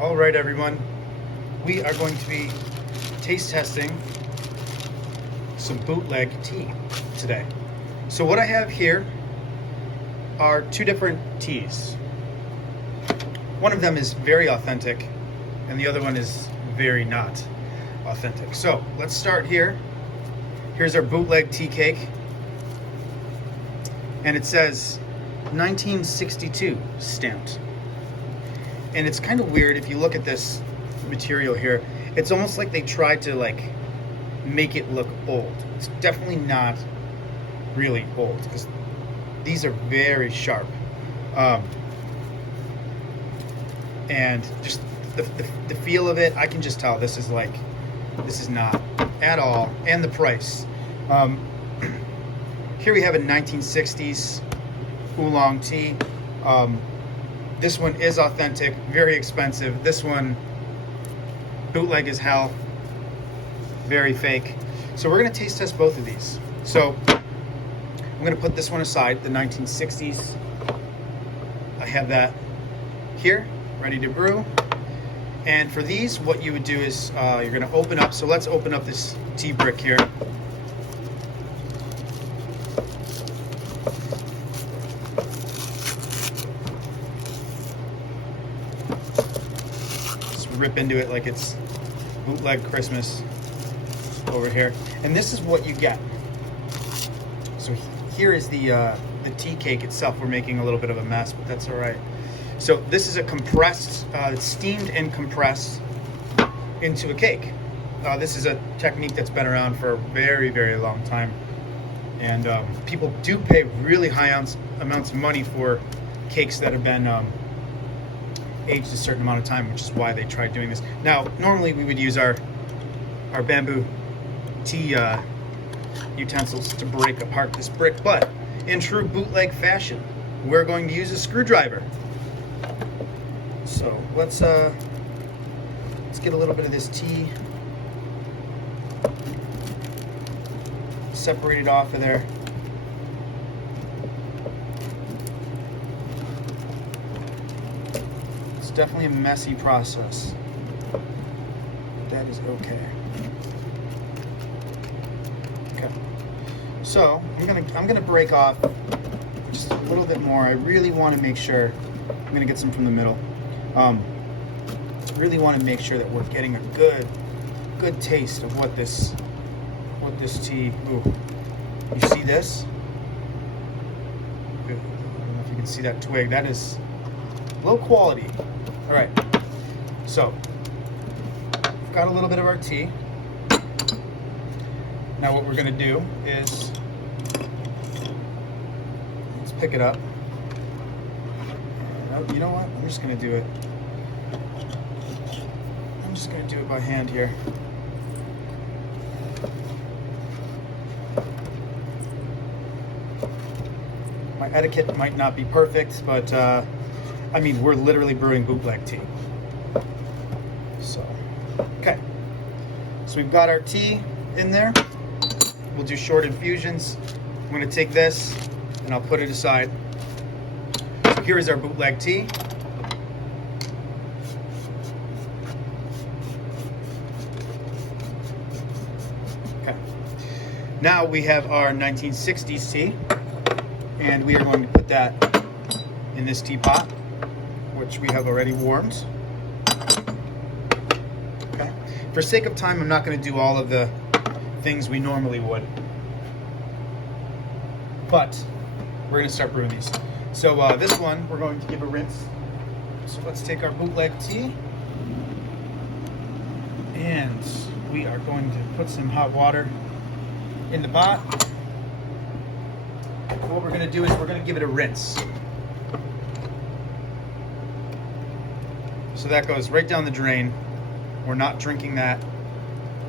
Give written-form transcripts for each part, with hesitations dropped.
All right, everyone. We are going to be taste testing some bootleg tea today. So what I have here are two different teas. One of them is very authentic and the other one is very not authentic. So let's start here. Here's our bootleg tea cake. And it says 1962 stamped. And it's kind of weird if you look at this material here. It's almost like they tried to make it look old. It's definitely not really old because these are very sharp. And just the feel of it, I can just tell this is not at all. And the price. Here we have a 1960s oolong tea. This one is authentic, very expensive. This one, bootleg as hell, very fake. So we're gonna taste test both of these. So I'm gonna put this one aside, the 1960s. I have that here, ready to brew. And for these, what you would do is you're gonna open up, so let's open up this tea brick here. Rip into it like it's bootleg Christmas over here. And this is what you get. So here is the tea cake itself. We're making a little bit of a mess, but that's all right. So this is a compressed, steamed and compressed into a cake. This is a technique that's been around for a very, very long time. And people do pay really high amounts of money for cakes that have been aged a certain amount of time, which is why they tried doing this. Now, normally we would use our bamboo tea utensils to break apart this brick, but in true bootleg fashion, we're going to use a screwdriver. So let's get a little bit of this tea separated off of there. Definitely a messy process. That is okay. Okay. So I'm gonna break off just a little bit more. I really want to make sure. I'm gonna get some from the middle. Really want to make sure that we're getting a good taste of what this tea. Ooh, you see this? I don't know if you can see that twig. That is low quality. All right, so we've got a little bit of our tea. Now what we're gonna do is, let's pick it up. You know what, I'm just gonna do it. I'm just gonna do it by hand here. My etiquette might not be perfect, but I mean, we're literally brewing bootleg tea. So, okay. So we've got our tea in there. We'll do short infusions. I'm gonna take this and I'll put it aside. So here is our bootleg tea. Okay. Now we have our 1960s tea, and we are going to put that in this teapot, which we have already warmed. Okay. For sake of time, I'm not going to do all of the things we normally would, but we're going to start brewing these. So this one, we're going to give a rinse. So let's take our bootleg tea, and we are going to put some hot water in the pot. What we're going to do is we're going to give it a rinse. So that goes right down the drain. We're not drinking that.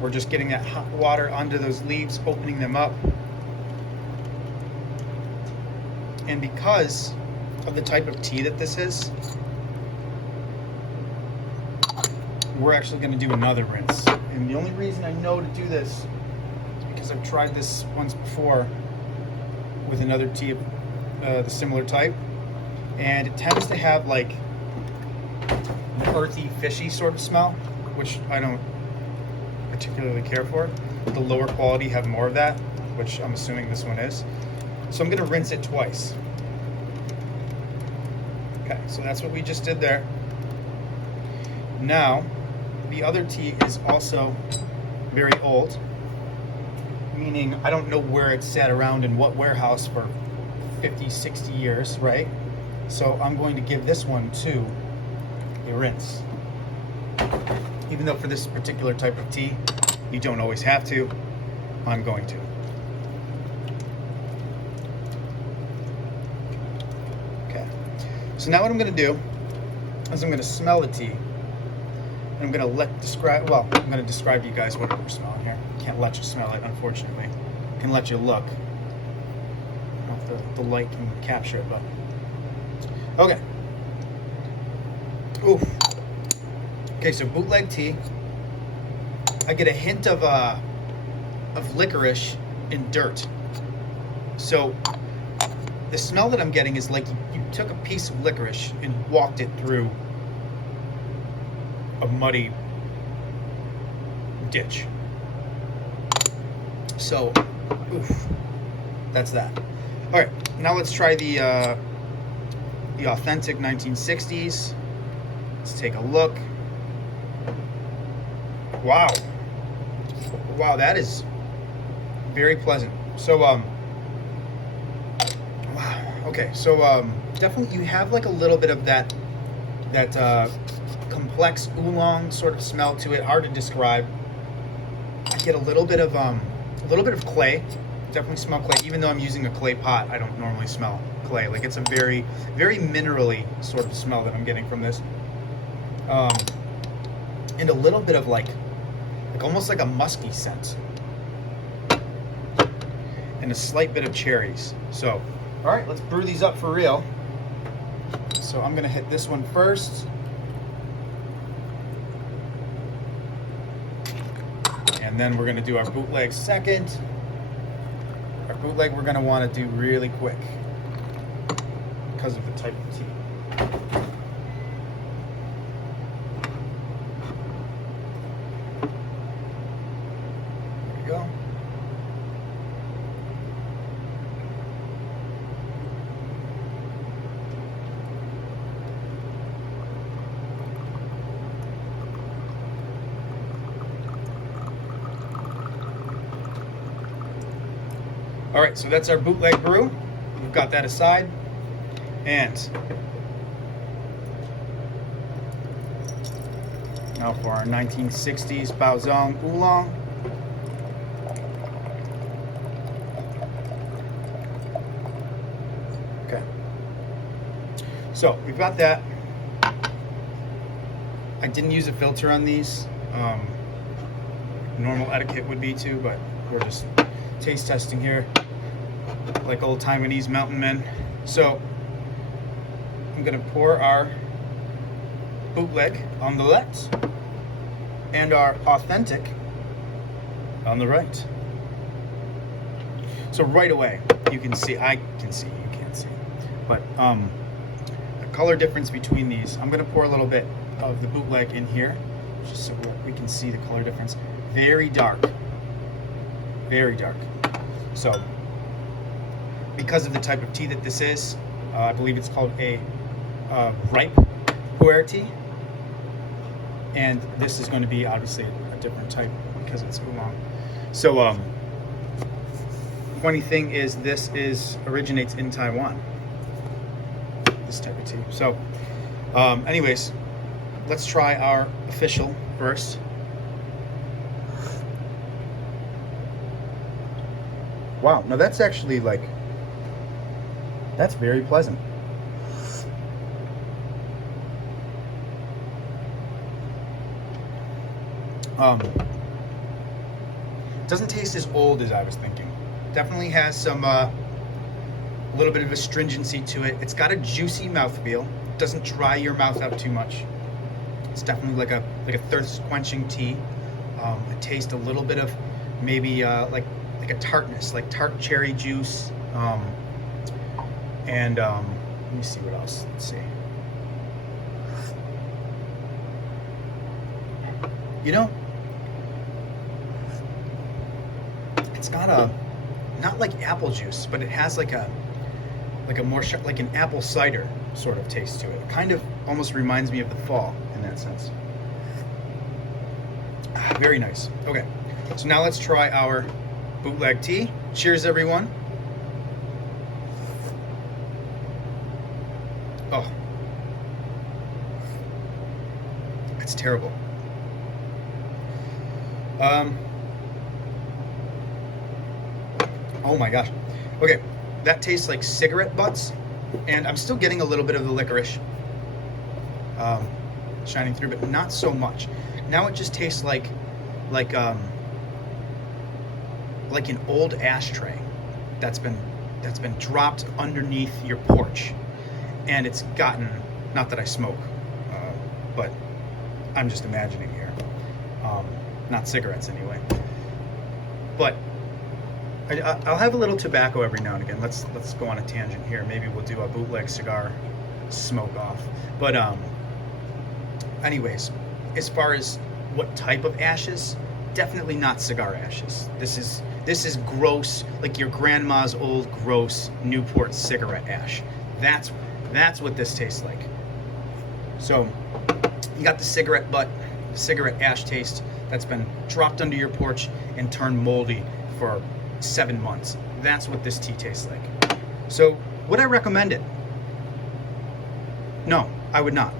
We're just getting that hot water onto those leaves, opening them up. And because of the type of tea that this is, we're actually going to do another rinse. And the only reason I know to do this is because I've tried this once before with another tea of the similar type, and it tends to have earthy, fishy sort of smell, which I don't particularly care for. The lower quality have more of that, which I'm assuming this one is. So I'm going to rinse it twice. Okay, so that's what we just did there. Now, the other tea is also very old, meaning I don't know where it sat around in what warehouse for 50, 60 years, right? So I'm going to give this one to a rinse. Even though for this particular type of tea, you don't always have to, I'm going to. Okay, so now what I'm going to do is I'm going to smell the tea. And I'm going to I'm going to describe to you guys what we're smelling here. Can't let you smell it, unfortunately. I can let you look. I don't know if the light can capture it, but... Okay. Oof. Okay, so bootleg tea. I get a hint of licorice and dirt. So the smell that I'm getting is like you took a piece of licorice and walked it through a muddy ditch. So, oof, that's that. All right, now let's try the authentic 1960s. Let's take a look. Wow, wow, that is very pleasant. So, wow. Okay, so definitely you have like a little bit of that complex oolong sort of smell to it. Hard to describe. I get a little bit of clay. Definitely smell clay. Even though I'm using a clay pot, I don't normally smell clay. Like it's a very, very minerally sort of smell that I'm getting from this. And a little bit of like almost like a musky scent. And a slight bit of cherries. So, all right, let's brew these up for real. So I'm gonna hit this one first. And then we're going to do our bootleg second. Our bootleg we're going to want to do really quick because of the type of tea. There we go. All right, so that's our bootleg brew. We've got that aside. And now for our 1960s Baozong Oolong. Okay. So we've got that. I didn't use a filter on these. Normal etiquette would be to, but we're just taste testing here like old Taiwanese mountain men. So I'm gonna pour our bootleg on the left and our authentic on the right. So right away you can see, I can see, you can't see, but the color difference between these, I'm gonna pour a little bit of the bootleg in here just so we can see the color difference. Very dark, very dark. So, because of the type of tea that this is, I believe it's called a ripe pu'er tea, and this is going to be obviously a different type because it's oolong. So, funny thing is, this originates in Taiwan. This type of tea. So, anyways, let's try our official first. Wow, now that's actually like, that's very pleasant. Doesn't taste as old as I was thinking. Definitely has some little bit of astringency to it. It's got a juicy mouthfeel. Doesn't dry your mouth out too much. It's definitely like a thirst quenching tea. It tastes a little bit of maybe like a tartness, like tart cherry juice. And let me see what else. Let's see. You know, it's got a, not like apple juice, but it has like a more like an apple cider sort of taste to it. It kind of almost reminds me of the fall in that sense. Very nice. Okay, so now let's try our bootleg tea. Cheers, everyone. Oh, it's terrible. Oh my gosh. Okay, that tastes like cigarette butts, and I'm still getting a little bit of the licorice shining through, but not so much. Now it just tastes like an old ashtray that's been dropped underneath your porch, and it's gotten, not that I smoke, but I'm just imagining here, not cigarettes anyway, but I'll have a little tobacco every now and again. Let's go on a tangent here. Maybe we'll do a bootleg cigar smoke off. But anyways, as far as what type of ashes, definitely not cigar ashes. This is gross, like your grandma's old gross Newport cigarette ash. That's what this tastes like. So you got the cigarette butt, the cigarette ash taste that's been dropped under your porch and turned moldy for 7 months. That's what this tea tastes like. So would I recommend it? No, I would not.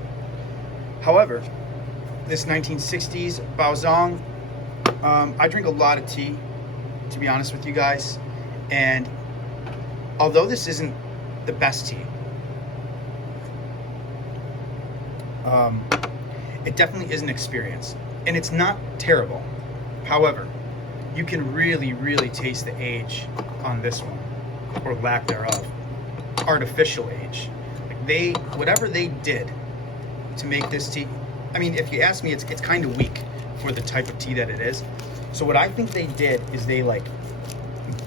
However, this 1960s Baozong, I drink a lot of tea, to be honest with you guys, and although this isn't the best tea, it definitely is an experience, and it's not terrible. However, you can really, really taste the age on this one, or lack thereof. Artificial age. Like whatever they did to make this tea, I mean, if you ask me, it's kind of weak for the type of tea that it is. So what I think they did is they like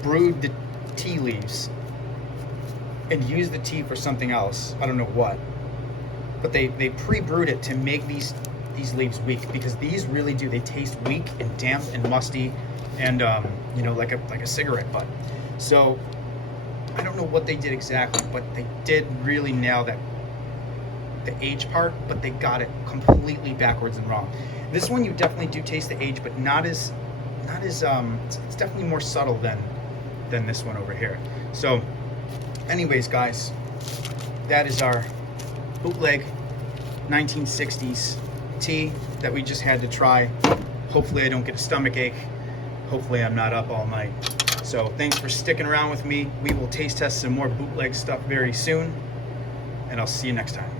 brewed the tea leaves and used the tea for something else. I don't know what, but they pre-brewed it to make these leaves weak, because these really do, they taste weak and damp and musty, and you know, like a cigarette butt. So I don't know what they did exactly, but they did really nail the age part, but they got it completely backwards and wrong. This one you definitely do taste the age, but not as it's definitely more subtle than this one over here. So anyways, guys, that is our bootleg 1960s tea that we just had to try. Hopefully I don't get a stomach ache. Hopefully I'm not up all night. So thanks for sticking around with me. We will taste test some more bootleg stuff very soon, and I'll see you next time.